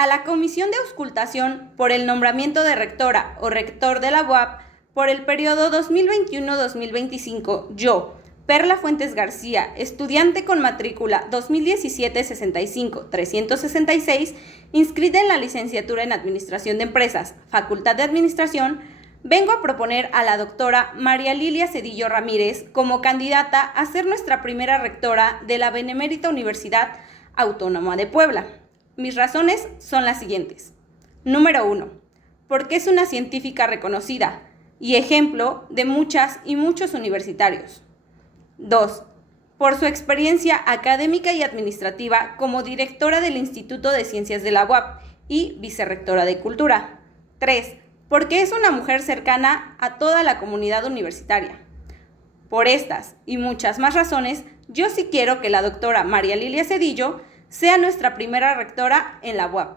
a la Comisión de Auscultación por el nombramiento de rectora o rector de la UAP por el periodo 2021-2025, yo, Perla Fuentes García, estudiante con matrícula 2017-65-366, inscrita en la licenciatura en Administración de Empresas, Facultad de Administración, vengo a proponer a la doctora María Lilia Cedillo Ramírez como candidata a ser nuestra primera rectora de la Benemérita Universidad Autónoma de Puebla. Mis razones son las siguientes. Número 1. Porque es una científica reconocida y ejemplo de muchas y muchos universitarios. 2. Por su experiencia académica y administrativa como directora del Instituto de Ciencias de la UAP y vicerrectora de Cultura. 3. Porque es una mujer cercana a toda la comunidad universitaria. Por estas y muchas más razones, yo sí quiero que la doctora María Lilia Cedillo sea nuestra primera rectora en la UAP.